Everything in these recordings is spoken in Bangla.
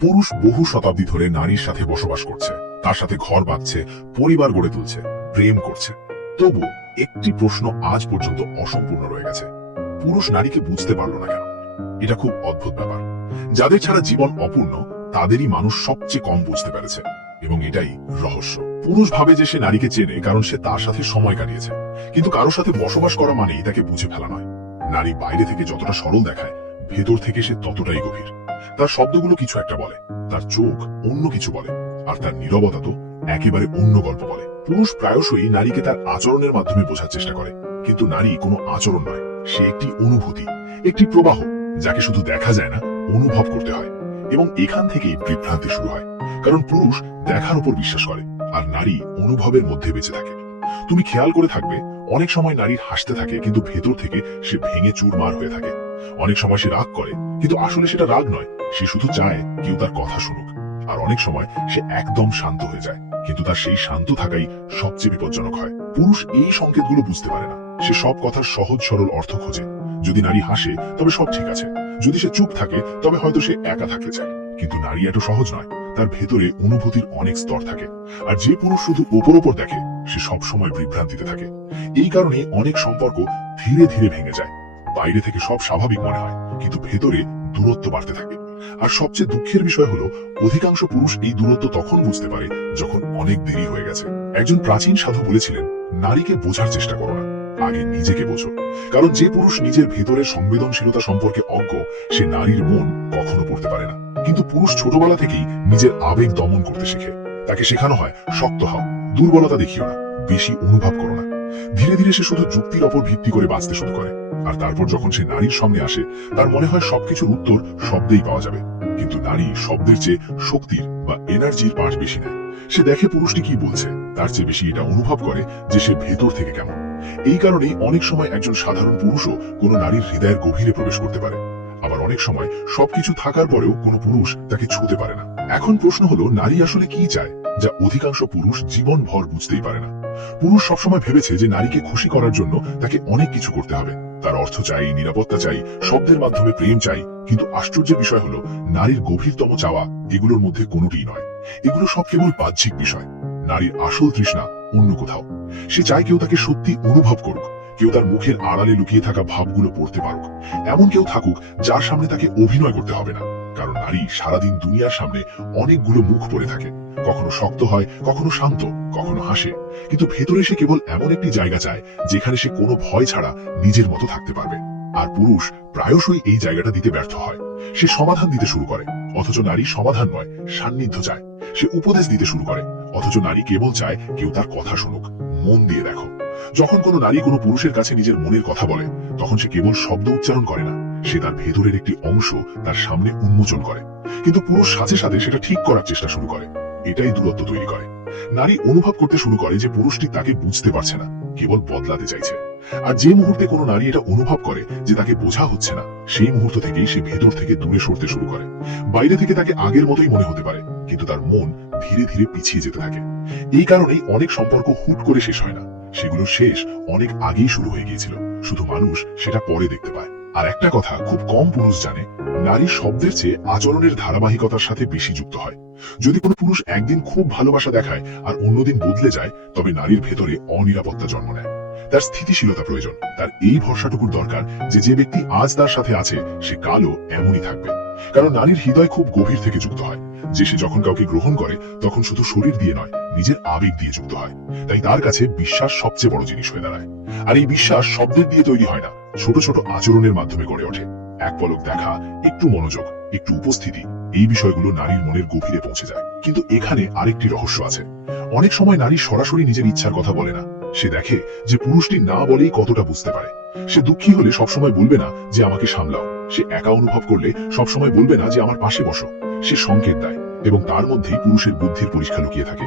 পুরুষ বহু শতাব্দী ধরে নারীর সাথে বসবাস করছে, তার সাথে ঘর বাঁধছে, পরিবার গড়ে তুলছে, প্রেম করছে। তবু একটি প্রশ্ন আজ পর্যন্ত অসম্পূর্ণ রয়ে গেছে, পুরুষ নারীকে বুঝতে পারলো না কেন? এটা খুব অদ্ভুত ব্যাপার। যাদের ছাড়া জীবন অপূর্ণ তাদেরই মানুষ সবচেয়ে কম বুঝতে পেরেছে, এবং এটাই রহস্য। পুরুষ ভাবে যে সে নারীকে চেনে কারণ সে তার সাথে সময় কাটিয়েছে, কিন্তু কারোর সাথে বসবাস করা মানেই তাকে বুঝে ফেলা নয়। নারী বাইরে থেকে যতটা সরল দেখায়, ভেতর থেকে সে ততটাই গভীর। তার শব্দগুলো কিছু একটা বলে, তার চোখ অন্য কিছু বলে, আর তার নীরবতা তো একেবারে অন্য গল্প বলে। পুরুষ প্রায়শই নারীকে তার আচরণের মাধ্যমে বোঝার চেষ্টা করে, কিন্তু নারী কোনো আচরণ নয়, সে একটি অনুভূতি, একটি প্রবাহ, যাকে শুধু দেখা যায় না, অনুভব করতে হয়। এবং এখান থেকেই বিভ্রান্তি শুরু হয়, কারণ পুরুষ দেখার উপর বিশ্বাস করে, আর নারী অনুভবের মধ্যে বেঁচে থাকে। তুমি খেয়াল করে থাকবে, অনেক সময় নারীর হাসতে থাকে, কিন্তু ভেতর থেকে সে ভেঙে চুরমার হয়ে থাকে। অনেক সময় সে রাগ করে, কিন্তু আসলে সেটা রাগ নয়, সে শুধু চায় কেউ তার কথা শুনুক। আর অনেক সময় সে একদম শান্ত হয়ে যায়, কিন্তু তার সেই শান্ত থাকাই সবচেয়ে বিপজ্জনক হয়। পুরুষ এই সংকেতগুলো বুঝতে পারে না, সে সব কথার সহজ সরল অর্থ খোঁজে। যদি নারী হাসে তবে সব ঠিক আছে, যদি সে চুপ থাকে তবে হয়তো সে একা থাকতে চায়। কিন্তু নারী এত সহজ নয়, তার ভেতরে অনুভূতির অনেক স্তর থাকে। আর যে পুরুষ শুধু ওপর দেখে, সে সব সময় বিভ্রান্তিতে থাকে। এই কারণে অনেক সম্পর্ক ধীরে ধীরে ভেঙে যায়। বাইরে থেকে সব স্বাভাবিক মনে হয়, কিন্তু ভেতরে দূরত্ব বাড়তে থাকে। আর সবচেয়ে দুঃখের বিষয় হলো, অধিকাংশ পুরুষ এই দূরত্ব তখন বুঝতে পারে যখন অনেক দেরি হয়ে গেছে। একজন প্রাচীন সাধু বলেছিলেন, নারীকে বোঝার চেষ্টা করো না, আগে নিজেকে বোঝো। কারণ যে পুরুষ নিজের ভেতরের সংবেদনশীলতা সম্পর্কে অজ্ঞ, সে নারীর মন কখনো পড়তে পারে না। কিন্তু পুরুষ ছোটবেলা থেকেই নিজের আবেগ দমন করতে শেখে। তাকে শেখানো হয়, শক্ত হও, দুর্বলতা দেখিও না, বেশি অনুভব করো না। ধীরে ধীরে সে শুধু যুক্তির ওপর ভিত্তি করে বাঁচতে শুরু করে। আর তারপর যখন সে নারীর সামনে আসে, তার মনে হয় সবকিছুর উত্তর শব্দেই পাওয়া যাবে। কিন্তু নারী শব্দের চেয়ে শক্তির বা এনার্জির পাঠ বেশি নেয়। সে দেখে পুরুষটি কি বলছে, তার চেয়ে বেশি এটা অনুভব করে যে সে ভেতর থেকে কেমন। এই কারণেই অনেক সময় একজন সাধারণ পুরুষও কোনো নারীর হৃদয়ের গভীরে প্রবেশ করতে পারে। আবার অনেক সময় সবকিছু থাকার পরেও কোনো পুরুষ তাকে ছুঁতে পারে না। এখন প্রশ্ন হলো, নারী আসলে কি চায়, যা অধিকাংশ পুরুষ জীবনভর বুঝতেই পারে না। পুরুষ সবসময় ভেবেছে যে নারীকে খুশি করার জন্য তাকে অনেক কিছু করতে হবে। তার অর্থ চাই, নিরাপত্তা চাই, শব্দের মাধ্যমে প্রেম চাই। কিন্তু আশ্চর্যের বিষয় হলো, নারীর গভীরতম চাওয়া এগুলোর মধ্যে কোনোটিই নয়। এগুলো সব কেবল বাহ্যিক বিষয়। নারীর আসল তৃষ্ণা অন্য কোথাও। সে চায় কেউ তাকে সত্যি অনুভব করুক, কেউ তার মুখের আড়ালে লুকিয়ে থাকা ভাবগুলো পড়তে পারুক, এমন কেউ থাকুক যার সামনে তাকে অভিনয় করতে হবে না। কারণ নারী সারাদিন দুনিয়ার সামনে অনেকগুলো মুখ পড়ে থাকে, কখনো শক্ত হয়, কখনো শান্ত, কখনো হাসে। কিন্তু ভেতরে সে কেবল এমন একটি জায়গা চায় যেখানে সে কোনো ভয় ছাড়া নিজের মতো থাকতে পারবে। আর পুরুষ প্রায়শই এই জায়গাটা দিতে ব্যর্থ হয়। সে সমাধান দিতে শুরু করে, অথচ নারী সমাধান নয়, সান্নিধ্য চায়। সে উপদেশ দিতে শুরু করে, অথচ নারী কেবল চায় কেউ তার কথা শুনুক। মন দিয়ে দেখো, যখন কোনো নারী কোনো পুরুষের কাছে নিজের মনের কথা বলে, তখন সে কেবল শব্দ উচ্চারণ করে না, সে তার ভেতরের একটি অংশ তার সামনে উন্মোচন করে। কিন্তু পুরুষ সাথে সাথে সেটা ঠিক করার চেষ্টা শুরু করে। এটাই দূরত্ব তৈরি করে। নারী অনুভব করতে শুরু করে যে পুরুষটি তাকে বুঝতে পারছে না, কেবল বদলাতে চাইছে। আর যে মুহূর্তে কোনো নারী এটা অনুভব করে যে তাকে বোঝা হচ্ছে না, সেই মুহূর্ত থেকেই সে ভেতর থেকে দূরে সরতে শুরু করে। বাইরে থেকে তাকে আগের মতোই মনে হতে পারে, কিন্তু তার মন ধীরে ধীরে পিছিয়ে যেতে থাকে। এই কারণেই অনেক সম্পর্ক হুট করে শেষ হয় না, সেগুলো শেষ অনেক আগেই শুরু হয়ে গিয়েছিল, শুধু মানুষ সেটা পরে দেখতে পায়। আর একটা কথা খুব কম পুরুষ জানে, নারী শব্দের চেয়ে আচরণের ধারাবাহিকতার সাথে বেশি যুক্ত হয়। যদি কোনো পুরুষ একদিন খুব ভালোবাসা দেখায় আর অন্যদিন বদলে যায়, তবে নারীর ভেতরে অনিরাপত্তা জন্ম নেয়। তার স্থিতিশীলতা প্রয়োজন, তার এই ভরসাটুকুর দরকার যে ব্যক্তি আজ তার সাথে আছে সে কালও এমনই থাকবে। কারণ নারীর হৃদয় খুব গভীর থেকে যুক্ত হয়, যে সে যখন কাউকে গ্রহণ করে তখন শুধু শরীর দিয়ে নয়, নিজের আবেগ দিয়ে যুক্ত হয়। তাই তার কাছে বিশ্বাস সবচেয়ে বড় জিনিস হয়ে দাঁড়ায়। আর এই বিশ্বাস শব্দের দিয়ে তৈরি হয় না, ছোট ছোট আচরণের মাধ্যমে গড়ে ওঠে। এক পলক দেখা, একটু মনোযোগ, একটু উপস্থিতি, এই বিষয়গুলো নারীর মনের গভীরে পৌঁছে যায়। কিন্তু এখানে আরেকটি রহস্য আছে। অনেক সময় নারী সরাসরি নিজের ইচ্ছার কথা বলে না। সে দেখে যে পুরুষটি না বলেই কতটা বুঝতে পারে। সে দুঃখী হলে সবসময় বলবে না যে আমাকে সামলাও, সে একা অনুভব করলে সবসময় বলবে না যে আমার পাশে বসো। সে সংকেত দেয়, এবং তার মধ্যেই পুরুষের বুদ্ধির পরীক্ষা লুকিয়ে থাকে।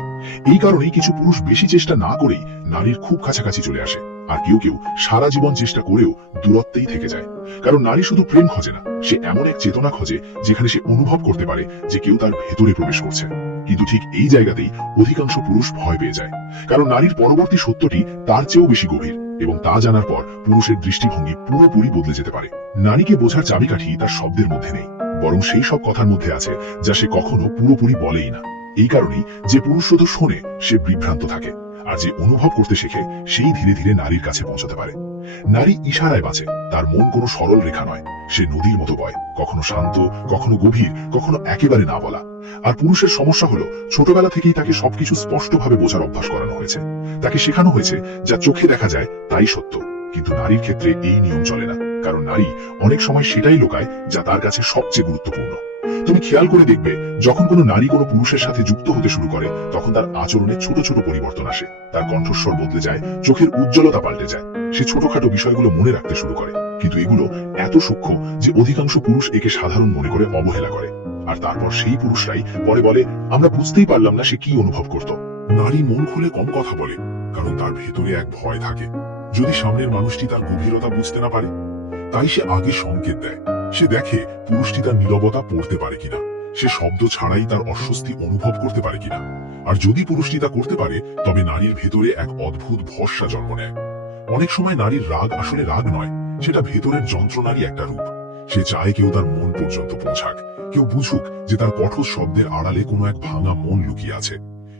এই কারণেই কিছু পুরুষ বেশি চেষ্টা না করেই নারীর খুব কাছাকাছি চলে আসে, আর কেউ কেউ সারা জীবন চেষ্টা করেও দূরত্বেই থেকে যায়। কারণ নারী শুধু প্রেম খোঁজে না, সে এমন এক চেতনা খোঁজে যেখানে সে অনুভব করতে পারে যে কেউ তার ভেতরে প্রবেশ করছে। কিন্তু ঠিক এই জায়গাতেই অধিকাংশ পুরুষ ভয় পেয়ে যায়, কারণ নারীর পরবর্তী সত্যটি তার চেয়েও বেশি গভীর, এবং তা জানার পর পুরুষের দৃষ্টিভঙ্গি পুরোপুরি বদলে যেতে পারে। নারীকে বোঝার চাবিকাঠি তার শব্দের মধ্যে নেই, বরং সেই সব কথার মধ্যে আছে যা সে কখনো পুরোপুরি বলেই না। এই কারণেই যে পুরুষ শুধু শোনে সে বিভ্রান্ত থাকে, আর যে অনুভব করতে শেখে সেই ধীরে ধীরে নারীর কাছে পৌঁছতে পারে। নারী ইশারায় বাঁচে, তার মন কোনো সরল রেখা নয়, সে নদীর মতো বয়, কখনো শান্ত, কখনো গভীর, কখনো একেবারে না বলা। আর পুরুষের সমস্যা হলো ছোটবেলা থেকেই তাকে সবকিছু স্পষ্টভাবে বোঝার অভ্যাস করানো হয়েছে। তাকে শেখানো হয়েছে যা চোখে দেখা যায় তাই সত্য, কিন্তু নারীর ক্ষেত্রে এই নিয়ম চলে না, কারণ নারী অনেক সময় সেটাই লোকায় যা তার কাছে সবচেয়ে গুরুত্বপূর্ণ। তুমি খেয়াল করে দেখবে, যখন কোনো নারী কোনো পুরুষের সাথে যুক্ত হতে শুরু করে তখন তার আচরণে ছোট ছোট পরিবর্তন আসে, তার কণ্ঠস্বর বদলে যায়, চোখের উজ্জ্বলতা পাল্টে যায়, সে ছোটখাটো বিষয়গুলো মনে রাখতে শুরু করে। কিন্তু এগুলো এত সূক্ষ্ম যে অধিকাংশ পুরুষ একে সাধারণ মনে করে অবহেলা করে। আর তারপর সেই পুরুষরাই পরে বলে, আমরা বুঝতেই পারলাম না সে কি অনুভব করত। নারী মন খুলে কম কথা বলে, কারণ তার ভেতরে এক ভয় থাকে, যদি সামনের মানুষটি তার গভীরতা বুঝতে না পারে। তাই সে আগে সংকেত দেয়, সে দেখে পুরুষটি তার নীরবতা পড়তে পারে কিনা, সে শব্দ ছাড়াই তার অস্বস্তি অনুভব করতে পারে কিনা। আর যদি পুরুষটি তা করতে পারে, তবে নারীর ভেতরে এক অদ্ভুত ভরসা জন্ম নেয়। অনেক সময় নারীর রাগ আসলে রাগ নয়, সেটা ভেতরের যন্ত্রণারই একটা রূপ। সে চায় কেউ তার মন পর্যন্ত পৌঁছাক, কেউ বুঝুক যে তার কঠোর শব্দের আড়ালে কোনো এক ভাঙা মন লুকিয়ে আছে।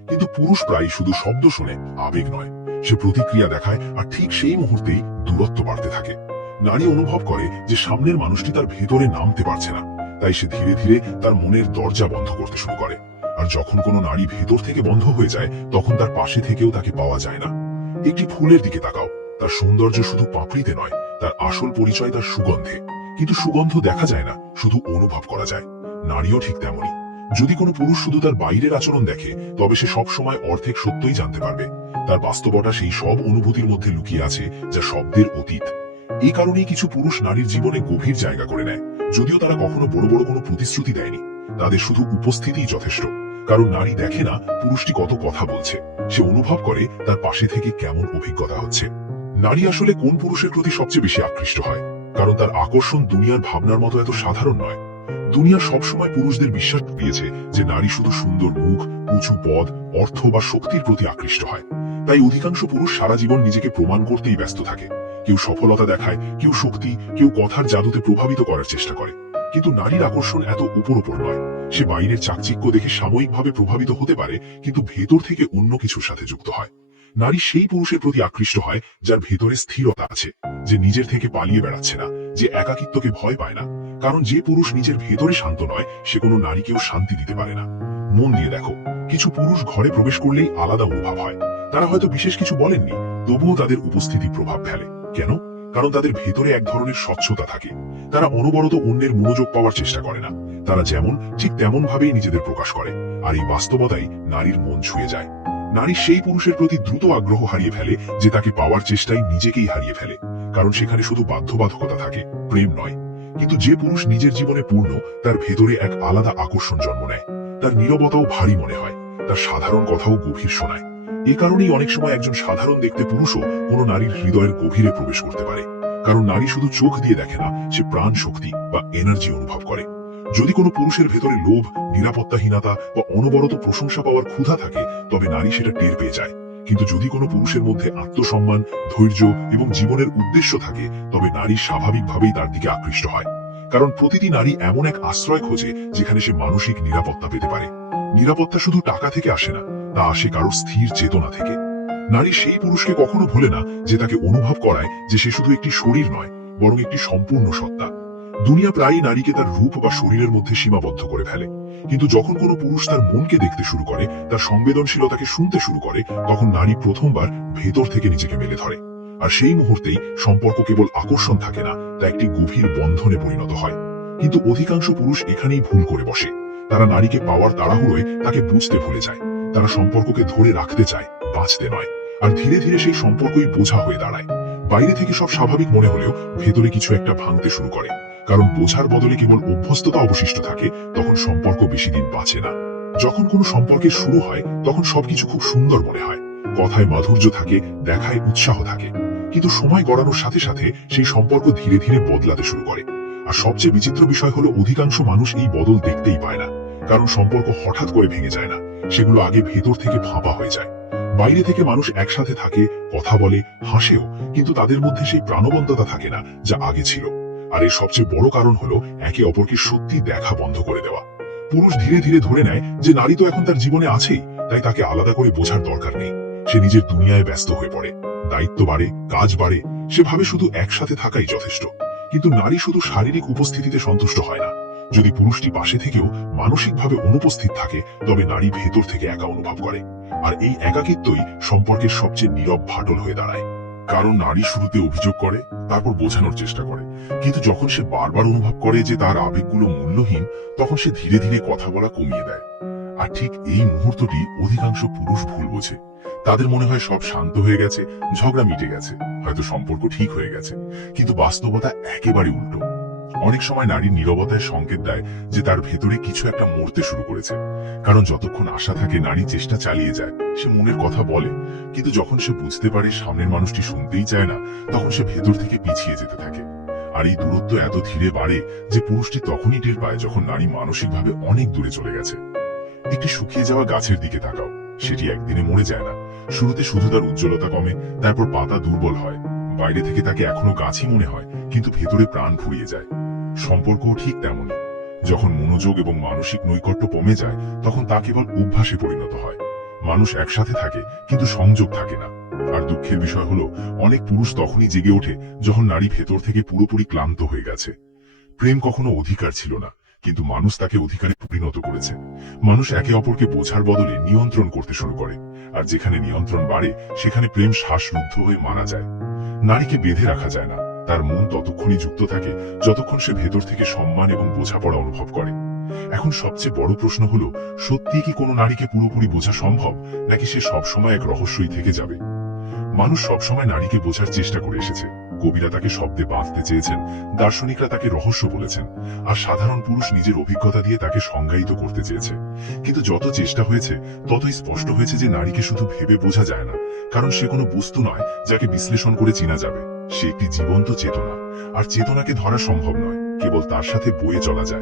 কিন্তু পুরুষ প্রায় শুধু শব্দ শুনে, আবেগ নয়। সে প্রতিক্রিয়া দেখায়, আর ঠিক সেই মুহূর্তেই দূরত্ব বাড়তে থাকে। নারী অনুভব করে যে সামনের মানুষটি তার ভেতরে নামতে পারছে না, তাই সে ধীরে ধীরে তার মনের দরজা বন্ধ করতে শুরু করে। আর যখন কোনো নারী ভেতর থেকে বন্ধ হয়ে যায়, তখন তার পাশে থেকেও তাকে পাওয়া যায় না। একটি ফুলের দিকে তাকাও, তার সৌন্দর্য শুধু পাপড়িতে নয়, তার আসল পরিচয় তার সুগন্ধে। কিন্তু সুগন্ধ দেখা যায় না, শুধু অনুভব করা যায়। নারীও ঠিক তেমনই। যদি কোনো পুরুষ শুধু তার বাইরের আচরণ দেখে, তবে সে সব সময় অর্ধেক সত্যই জানতে পারবে। তার বাস্তবতা সেই সব অনুভূতির মধ্যে লুকিয়ে আছে যা শব্দের অতীত। এই কারণেই কিছু পুরুষ নারীর জীবনে গভীর জায়গা করে নেয়, যদিও তারা কখনো বড় বড় কোনো প্রতিশ্রুতি দেয়নি। তাদের শুধু উপস্থিতিই যথেষ্ট, কারণ নারী দেখে না পুরুষটি কত কথা বলছে, সে অনুভব করে তার পাশে থেকে কেমন অভিজ্ঞতা হচ্ছে। নারী আসলে কোন পুরুষের প্রতি সবচেয়ে বেশি আকৃষ্ট হয়? কারণ তার আকর্ষণ দুনিয়ার ভাবনার মতো এত সাধারণ নয়। দুনিয়া সবসময় পুরুষদের বিশ্বাস দিয়েছে যে নারী শুধু সুন্দর মুখ, উঁচু পদ, অর্থ বা শক্তির প্রতি আকৃষ্ট হয়। তাই অধিকাংশ পুরুষ সারা জীবন নিজেকে প্রমাণ করতেই ব্যস্ত থাকে। কেউ সফলতা দেখায়, কেউ শক্তি, কেউ কথার জাদুতে প্রভাবিত করার চেষ্টা করে। কিন্তু নারীর আকর্ষণ এত উপর নয়। সে বাইরের চাকচিক্য দেখে সাময়িকভাবে প্রভাবিত হতে পারে, কিন্তু ভেতর থেকে অন্য কিছুর সাথে যুক্ত হয়। নারী সেই পুরুষের প্রতি আকৃষ্ট হয় যার ভেতরে স্থিরতা আছে, যে নিজের থেকে পালিয়ে বেড়াচ্ছে না, যে একাকিত্বকে ভয় পায় না। কারণ যে পুরুষ নিজের ভেতরে শান্ত নয়, সে কোনো নারীকেও শান্তি দিতে পারে না। মন দিয়ে দেখো, কিছু পুরুষ ঘরে প্রবেশ করলেই আলাদা অনুভব হয়। তারা হয়তো বিশেষ কিছু বলেননি, তবুও তাদের উপস্থিতি প্রভাব ফেলে। কেন? কারণ তাদের ভেতরে এক ধরনের স্বচ্ছতা থাকে। তারা অনবরত অন্যের মনোযোগ পাওয়ার চেষ্টা করে না, তারা যেমন ঠিক তেমন ভাবেই নিজেদের প্রকাশ করে। আর এই বাস্তবতাই নারীর মন ছুঁয়ে যায়। নারী সেই পুরুষের প্রতি দ্রুত আগ্রহ হারিয়ে ফেলে যে তাকে পাওয়ার চেষ্টায় নিজেকেই হারিয়ে ফেলে, কারণ সেখানে শুধু বাধ্যবাধকতা থাকে, প্রেম নয়। কিন্তু যে পুরুষ নিজের জীবনে পূর্ণ, তার ভেতরে এক আলাদা আকর্ষণ জন্ম নেয়। তার নীরবতাও ভারী মনে হয়, তার সাধারণ কথাও গভীর শোনায়। এ কারণেই অনেক সময় একজন সাধারণ দেখতে পুরুষও কোনো নারীর হৃদয়ের গভীরে প্রবেশ করতে পারে। কারণ নারী শুধু চোখ দিয়ে দেখে না, সে প্রাণ শক্তি বা এনার্জি অনুভব করে। যদি কোনো পুরুষের ভেতরে লোভ, নিরাপত্তাহীনতা বা অনবরত প্রশংসা পাওয়ার ক্ষুধা থাকে, তবে নারী সেটা টের পেয়ে যায়। কিন্তু যদি কোনো পুরুষের মধ্যে আত্মসম্মান, ধৈর্য এবং জীবনের উদ্দেশ্য থাকে, তবে নারী স্বাভাবিকভাবেই তার দিকে আকৃষ্ট হয়। কারণ প্রতিটি নারী এমন এক আশ্রয় খোঁজে যেখানে সে মানসিক নিরাপত্তা পেতে পারে। নিরাপত্তা শুধু টাকা থেকে আসে না, তা আসে কারো স্থির চেতনা থেকে। নারী সেই পুরুষকে কখনো ভোলে না যে তাকে অনুভব করায় যে সে শুধু একটি শরীর নয়, বরং একটি সম্পূর্ণ সত্তা। দুনিয়া প্রায়ই নারীকে তার রূপ বা শরীরের মধ্যে সীমাবদ্ধ করে ফেলে। কিন্তু যখন কোনো পুরুষ তার মনকে দেখতে শুরু করে, তার সংবেদনশীলতাকে শুনতে শুরু করে, তখন নারী প্রথমবার ভেতর থেকে নিজেকে মেলে ধরে। আর সেই মুহূর্তেই সম্পর্ক কেবল আকর্ষণ থাকে না, তা একটি গভীর বন্ধনে পরিণত হয়। কিন্তু অধিকাংশ পুরুষ এখানেই ভুল করে বসে। তারা নারীকে পাওয়ার তাড়াহুড়োয় তাকে বুঝতে ভুলে যায়। তারা সম্পর্ককে ধরে রাখতে চায়, বাঁচতে নয়। আর ধীরে ধীরে সেই সম্পর্কই বোঝা হয়ে দাঁড়ায়। বাইরে থেকে সব স্বাভাবিক মনে হলেও ভেতরে কিছু একটা ভাঙতে শুরু করে। কারণ বোঝার বদলে কেবল অভ্যস্ততা অবশিষ্ট থাকে, তখন সম্পর্ক বেশি দিন বাঁচে না। যখন কোনো সম্পর্কের শুরু হয়, তখন সবকিছু খুব সুন্দর মনে হয়। কথায় মাধুর্য থাকে, দেখায় উৎসাহ থাকে। কিন্তু সময় গড়ানোর সাথে সাথে সেই সম্পর্ক ধীরে ধীরে বদলাতে শুরু করে। আর সবচেয়ে বিচিত্র বিষয় হলো, অধিকাংশ মানুষ এই বদল দেখতেই পায় না। কারণ সম্পর্ক হঠাৎ করে ভেঙে যায় না, সেগুলো আগে ভেতর থেকে ভাপা হয়ে যায়। বাইরে থেকে মানুষ একসাথে থাকে, কথা বলে, হাসেও, কিন্তু তাদের মধ্যে সেই প্রাণবন্ততা থাকে না যা আগে ছিল। আর এর সবচেয়ে বড় কারণ হলো একে অপরকে সত্যি দেখা বন্ধ করে দেওয়া। পুরুষ ধীরে ধীরে ধরে নেয় যে নারী তো এখন তার জীবনে আছেই, তাই তাকে আলাদা করে বোঝার দরকার নেই। সে নিজের দুনিয়ায় ব্যস্ত হয়ে পড়ে, দায়িত্ব বাড়ে, কাজ বাড়ে, সে ভাবে শুধু একসাথে থাকাই যথেষ্ট। কিন্তু নারী শুধু শারীরিক উপস্থিতিতে সন্তুষ্ট হয় না। যদি পুরুষটি পাশে থেকেও মানসিকভাবে অনুপস্থিত থাকে, তবে নারী ভেতর থেকে একা অনুভব করে। আর এই একাকিত্বই সম্পর্কের সবচেয়ে নীরব ফাটল হয়ে দাঁড়ায়। কারণ নারী শুরুতে অভিযোগ করে, তারপর বোঝানোর চেষ্টা করে, কিন্তু যখন সে বারবার অনুভব করে যে তার আবেগগুলো মূল্যহীন, তখন সে ধীরে ধীরে কথা বলা কমিয়ে দেয়। আর ঠিক এই মুহূর্তটি অধিকাংশ পুরুষ ভুল বোঝে। তাদের মনে হয় সব শান্ত হয়ে গেছে, ঝগড়া মিটে গেছে, হয়তো সম্পর্ক ঠিক হয়ে গেছে। কিন্তু বাস্তবতা একেবারে উল্টো। অনেক সময় নারীর নীরবতায় সংকেত দেয় যে তার ভেতরে কিছু একটা মরতে শুরু করেছে। কারণ যতক্ষণ আশা থাকে নারী চেষ্টা চালিয়ে যায়, সে মনের কথা বলে। কিন্তু যখন সে বুঝতে পারে সামনের মানুষটি শুনতেই চায় না, তখন সে ভেতর থেকে পিছিয়ে যেতে থাকে। আর এই দূরত্ব এত ধীরে বাড়ে যে পুরুষটি তখনই টের পায় যখন নারী মানসিকভাবে অনেক দূরে চলে গেছে। একটি শুকিয়ে যাওয়া গাছের দিকে তাকাও, সেটি একদিনে মরে যায় না। শুরুতে শুধু তার উজ্জ্বলতা কমে, তারপর পাতা দুর্বল হয়, বাইরে থেকে তাকে এখনো গাছই মনে হয়, কিন্তু ভেতরে প্রাণ ফুরিয়ে যায়। সম্পর্কও ঠিক তেমনই। যখন মনোযোগ এবং মানসিক নৈকট্য কমে যায়, তখন তা কেবল অভ্যাসে পরিণত হয়। মানুষ একসাথে থাকে, কিন্তু সংযোগ থাকে না। আর দুঃখের বিষয় হলো, অনেক পুরুষ তখনই জেগে ওঠে যখন নারী ভেতর থেকে পুরোপুরি ক্লান্ত হয়ে গেছে। প্রেম কখনো অধিকার ছিল না, কিন্তু মানুষ তাকে অধিকারে পরিণত করেছে। মানুষ একে অপরকে বোঝার বদলে নিয়ন্ত্রণ করতে শুরু করে, আর যেখানে নিয়ন্ত্রণ বাড়ে, সেখানে প্রেম শ্বাসরুদ্ধ হয়ে মারা যায়। নারীকে বেঁধে রাখা যায় না, তার মন ততক্ষণই যুক্ত থাকে যতক্ষণ সে ভেতর থেকে সম্মান এবং বোঝাপড়া অনুভব করে। এখন সবচেয়ে বড় প্রশ্ন হলো, সত্যি কি কোনো নারীকে পুরোপুরি বোঝা সম্ভব, নাকি সে সবসময় এক রহস্যই থেকে যাবে? মানুষ সবসময় নারীকে বোঝার চেষ্টা করে এসেছে। কবিরা তাকে শব্দে বাঁধতে চেয়েছেন, দার্শনিকরা তাকে রহস্য বলেছেন, আর সাধারণ পুরুষ নিজের অভিজ্ঞতা দিয়ে তাকে সংজ্ঞায়িত করতে চেয়েছে। কিন্তু যত চেষ্টা হয়েছে, ততই স্পষ্ট হয়েছে যে নারীকে শুধু ভেবে বোঝা যায় না। কারণ সে কোনো বস্তু নয় যাকে বিশ্লেষণ করে চেনা যাবে। সে একটি জীবন্ত চেতনা, আর চেতনাকে ধরা সম্ভব নয়, কেবল তার সাথে বয়ে চলা যায়।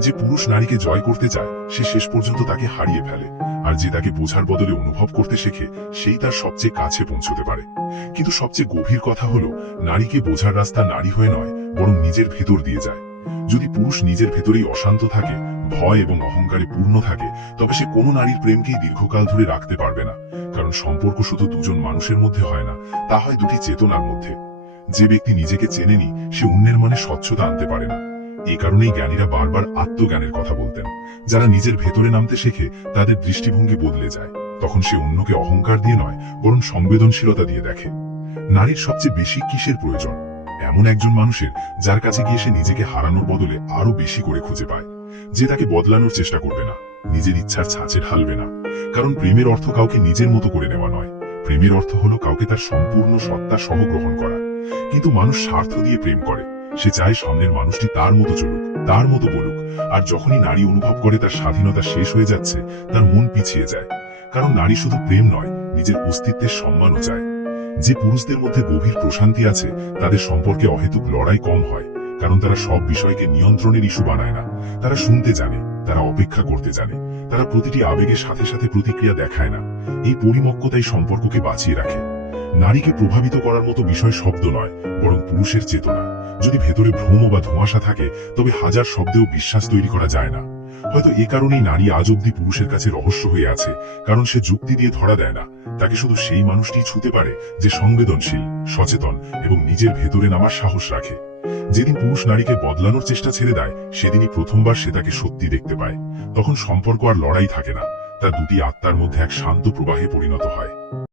যে পুরুষ নারীকে জয় করতে চায়, সে শেষ পর্যন্ত তাকে হারিয়ে ফেলে। আর যে তাকে বোঝার বদলে অনুভব করতে শেখে, সেই তার সবচেয়ে কাছে পৌঁছতে পারে। কিন্তু সবচেয়ে গভীর কথা হলো, নারীকে বোঝার রাস্তা নারী হয়ে নয়, বরং নিজের ভেতর দিয়ে যায়। যদি পুরুষ নিজের ভেতরেই অশান্ত থাকে, ভয় এবং অহংকারে পূর্ণ থাকে, তবে সে কোনো নারীর প্রেমকেই দীর্ঘকাল ধরে রাখতে পারবে না। কারণ সম্পর্ক শুধু দুজন মানুষের মধ্যে হয় না, তা হয় দুটি চেতনার মধ্যে। যে ব্যক্তি নিজেকে চেনেনি, সে অন্যের মনে স্বচ্ছতা আনতে পারে না। এই কারণেই জ্ঞানীরা বারবার আত্মজ্ঞানের কথা বলতেন। যারা নিজের ভেতরে নামতে শেখে, তাদের দৃষ্টিভঙ্গি বদলে যায়। তখন সে অন্যকে অহংকার দিয়ে নয়, বরং সংবেদনশীলতা দিয়ে দেখে। নারীর সবচেয়ে বেশি কিসের প্রয়োজন? এমন একজন মানুষের যার কাছে গিয়ে সে নিজেকে হারানোর বদলে আরো বেশি করে খুঁজে পায়। যে তাকে বদলানোর চেষ্টা করবে না, নিজের ইচ্ছার ছাঁচে ঢালবে না। কারণ প্রেমের অর্থ কাউকে নিজের মতো করে নেওয়া নয়। প্রেমের অর্থ হলো কাউকে তার সম্পূর্ণ সত্তা সহ গ্রহণ করা। কিন্তু মানুষ স্বার্থ দিয়ে প্রেম করে। সে চায় সামনের মানুষটি তার মতো চলুক, তার মতো বলুক। আর যখনই নারী অনুভব করে তার স্বাধীনতা শেষ হয়ে যাচ্ছে, তার মন পিছিয়ে যায়। কারণ নারী শুধু প্রেম নয়, নিজের অস্তিত্বের সম্মানও চায়। যে পুরুষদের মধ্যে গভীর প্রশান্তি আছে, তাদের সম্পর্কে অহেতুক লড়াই কম হয়। কারণ তারা সব বিষয়কে নিয়ন্ত্রণের ইস্যু বানায় না। তারা শুনতে জানে, তারা অপেক্ষা করতে জানে, তারা প্রতিটি আবেগের সাথে সাথে প্রতিক্রিয়া দেখায় না। এই পরিমক্কতাই সম্পর্ককে বাঁচিয়ে রাখে। নারীকে প্রভাবিত করার মতো বিষয় শব্দ নয়, বরং পুরুষের চেতনা। যদি ভেতরে ভ্রম বা ধোঁয়াশা থাকে, তবে হাজার শব্দেও বিশ্বাস তৈরি করা যায় না। হয়তো এ কারণেই নারী আজ অব্দি পুরুষের কাছে রহস্য হয়ে আছে। কারণ সে যুক্তি দিয়ে ধরা দেয় না, তাকে শুধু সেই মানুষটি ছুতে পারে যে সংবেদনশীল, সচেতন এবং নিজের ভেতরে নামার সাহস রাখে। যেদিন পুরুষ নারীকে বদলানোর চেষ্টা ছেড়ে দেয়, সেদিনই প্রথমবার সে তাকে সত্যি দেখতে পায়। তখন সম্পর্ক আর লড়াই থাকে না, তার দুটি আত্মার মধ্যে এক শান্ত প্রবাহে পরিণত হয়।